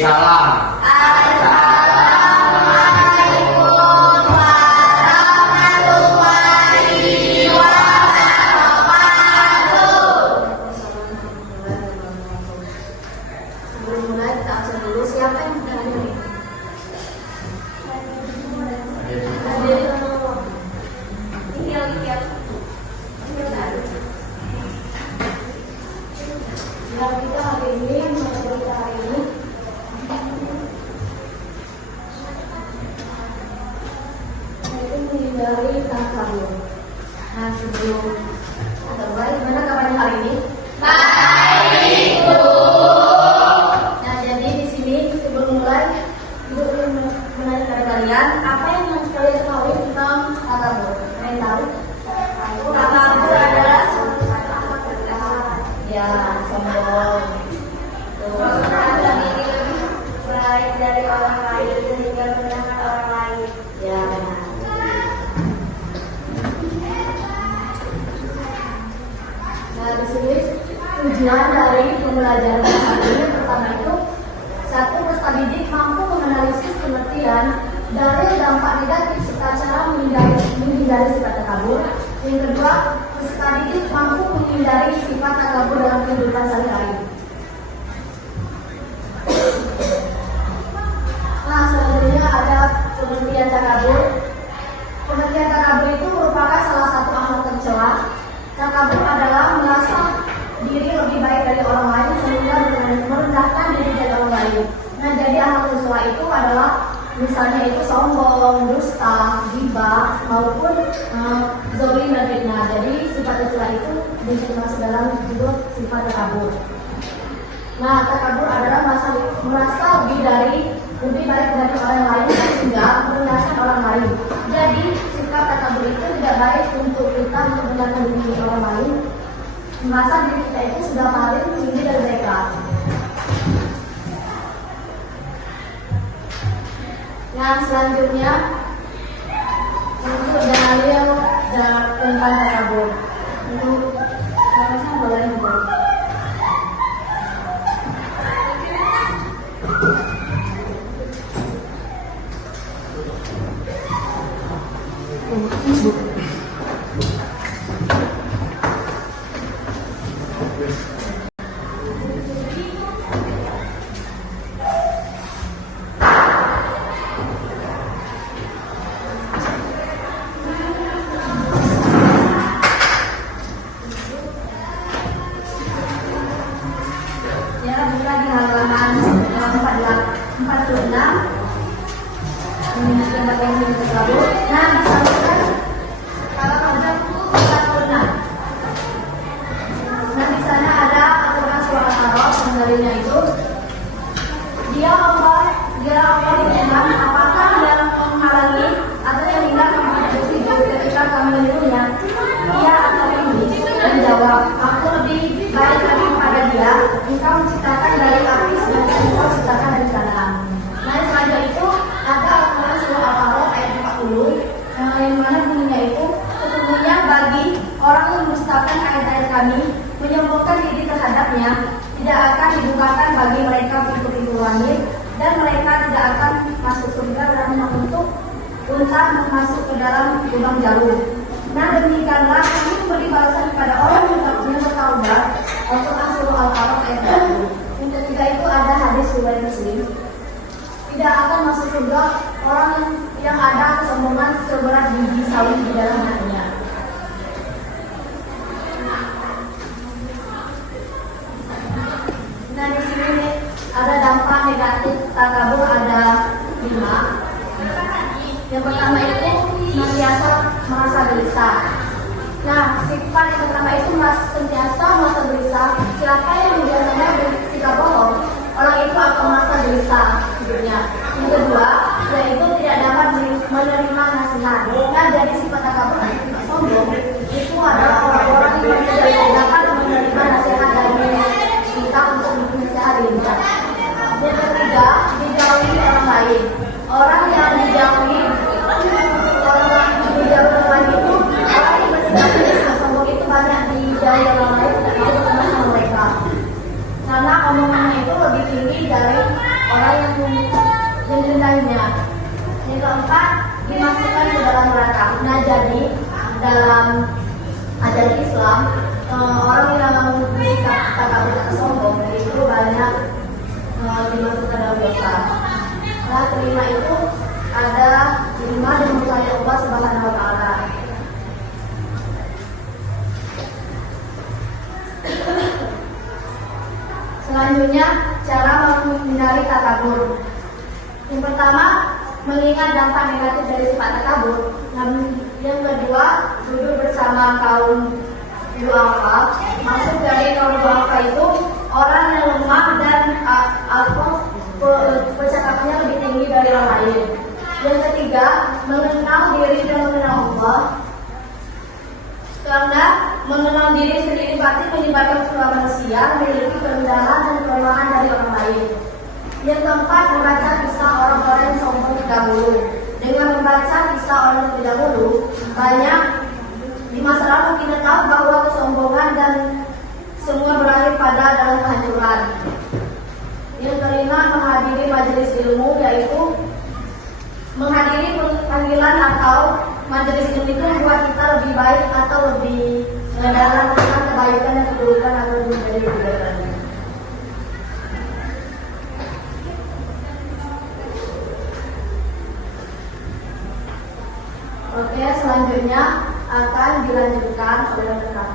salam. Assalamualaikum warahmatullahi wabarakatuh. Sebelum mulai kita absen dulu. Siapa yang sudah hadir? Hadir. Kita hari ini yaitu menghindari takabur. Nah, sebelum gimana kabarnya hari ini? Baik, Bu. Nah, jadi di sini sebelum mulai, Ibu ingin menanya kepada kalian apa yang kalian ketahui tentang takabur. Kalian tahu? Takabur adalah suatu akhlak rendah. Ya, sombong. Merasa diri lebih baik dari orang lain sehingga merendahkan orang lain. Ya, benar. Nah, di sini tujuan dari pembelajaran hari ini pertama itu satu, peserta didik mampu menganalisis pengertian dari dampak negatif serta cara menghindari sifat takabur. Yang kedua, peserta didik mampu menghindari sifat takabur dalam kehidupan sehari-hari. Nah, selanjutnya ada pengertian takabur. Pengertian takabur itu merupakan salah satu akhlak tercela. Takabur adalah merasa diri lebih baik dari orang lain sehingga merendahkan diri dari orang lain. Nah, jadi akhlak tercela itu adalah misalnya itu sombong, dusta, ghibah, maupun zalim dan fitnah. Jadi sifat tercela itu bisa masuk dalam judul sifat takabur. Nah, takabur adalah merasa lebih baik dari orang lain sehingga merendahkan orang lain. Jadi sikap takabur itu tidak baik untuk kita merendahkan diri orang lain. Merasa diri kita itu sudah paling tinggi dari mereka. Yang selanjutnya untuk dalil tentang takabur. Untuk saya boleh mulai. Ya, buka di halaman 46. Ini yang bagian takabur. Nah, disambungkan halaman 46. Nah, di sana ada aturan surah Al-Araf dalilnya itu dia Allah berfirman, apakah yang menghalangi atau yang hendak memproduksi ketika kami menyuruhnya? Dia atau iblis menjawab, aku lebih baik lagi kepada dia. Engkau menciptakan dari api sedangkan engkau ciptakan dari tanah. Nah, selanjutnya itu ada aturan surah Al-Araf ayat 40 yang mana bunyinya itu sesungguhnya bagi orang yang mendustakan ayat-ayat kami, menyombongkan diri terhadapnya, tidak akan dibukakan bagi mereka pintu-pintu langit, dan mereka tidak akan masuk surga dan untuk unta masuk ke dalam lubang jarum. Nah, demikianlah kami memberi balasan kepada orang yang bertaubat. Al-Quran surah Al-Araf ayat 20. Yang ketiga itu ada hadis riwayat Muslim. Tidak akan masuk surga orang yang ada kesombongan seberat biji sawi di dalam hatinya. Nah, di sini ada dampak negatif takabur ada 5. Yang pertama itu senantiasa merasa gelisah. Nah, sifat yang pertama itu senantiasa merasa gelisah. Siapa yang biasanya bersikap bohong, orang itu akan merasa gelisah hidupnya. Yang kedua, yaitu tidak dapat menerima nasihat. Nah, jadi sifat takabur dan sifat sombong itu adalah orang-orang yang tidak dapat menerima nasihat dari kita untuk menasihati kita. Yang ketiga, dijauhi orang lain. Orang yang dijauhi orang lain itu orang yang bersikap sombong itu banyak dijauhi orang lain, tidak mau berteman sama mereka karena omongannya itu lebih tinggi dari orang yang lainnya. Yang keempat, dimasukkan ke dalam neraka. Nah, jadi dalam ajaran Islam, orang yang bersikap takabur atau sombong itu banyak dimasukkan dalam dosa. Nah, kelima itu ada 5 dimurkai Allah Subhanahu wa Ta'ala. Selanjutnya, cara menghindari takabur. Yang pertama, mengingat dampak negatif dari sifat takabur. Yang kedua, duduk bersama kaum du'afa. Maksud dari kaum du'afa itu orang yang lemah dan percakapannya lebih tinggi dari orang lain. Yang ketiga, mengenal diri dan mengenal Allah. Karena mengenal diri sendiri pasti menyebabkan sebuah manusia memiliki kerendahan dan kelemahan dari orang lain. Yang keempat, membaca kisah orang-orang yang sombong terdahulu. Dengan membaca kisah orang terdahulu, banyak di masa lalu kita tahu bahwa kesombongan dan semua berakhir pada dalam kehancuran. Yang kelima, menghadiri majelis ilmu, yaitu menghadiri panggilan atau majelis ilmu itu membuat kita lebih baik atau lebih dalam tentang kebaikan dan keburukan atau menjadi lebih baik lagi. Oke, selanjutnya akan dilanjutkan oleh rekan